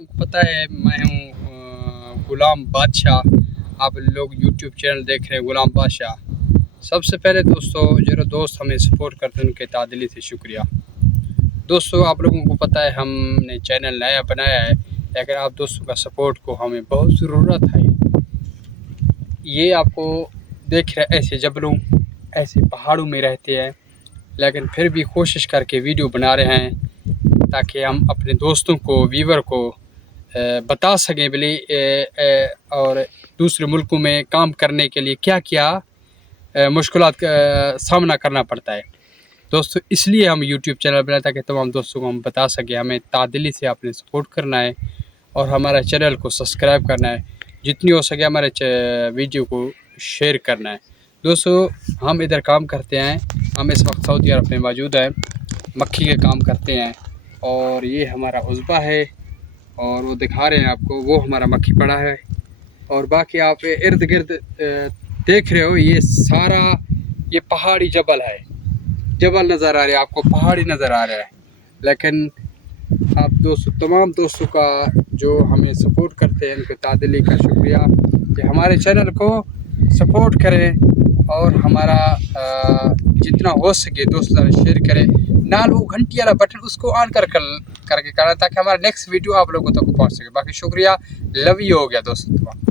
पता है मैं हूँ गुलाम बादशाह। आप लोग यूट्यूब चैनल देख रहे हैं गुलाम बादशाह। सबसे पहले दोस्तों जो दोस्त हमें सपोर्ट करते हैं उनके तादिली से शुक्रिया। दोस्तों आप लोगों को पता है हमने चैनल नया बनाया है, लेकिन आप दोस्तों का सपोर्ट को हमें बहुत ज़रूरत है। ये आपको देख रहे ऐसे जबलों ऐसे पहाड़ों में रहते हैं, लेकिन फिर भी कोशिश करके वीडियो बना रहे हैं ताकि हम अपने दोस्तों को व्यूवर को बता सकें भले और दूसरे मुल्कों में काम करने के लिए क्या क्या मुश्किलात का सामना करना पड़ता है। दोस्तों इसलिए हम यूट्यूब चैनल बनाए ताकि तमाम दोस्तों को हम बता सकें। हमें तादिली से आपने सपोर्ट करना है और हमारा चैनल को सब्सक्राइब करना है, जितनी हो सके हमारे वीडियो को शेयर करना है। दोस्तों हम इधर काम करते हैं, हम इस वक्त सऊदी अरब में मौजूद हैं, मक्खी के काम करते हैं। और ये हमारा उज़्बा है और वो दिखा रहे हैं आपको, वो हमारा मक्खी पड़ा है। और बाकी आप इर्द गिर्द देख रहे हो ये सारा ये पहाड़ी जबल है, जबल नज़र आ रहा है आपको, पहाड़ी नज़र आ रहा है। लेकिन आप दोस्तों तमाम दोस्तों का जो हमें सपोर्ट करते हैं उनके तादिली का शुक्रिया कि हमारे चैनल को सपोर्ट करें और हमारा जितना हो सके दोस्तों शेयर करें। नाल वो घंटी वाला बटन उसको ऑन करके करना ताकि हमारा नेक्स्ट वीडियो आप लोगों तक पहुंच सके। बाकी शुक्रिया, लव यू हो गया दोस्तों।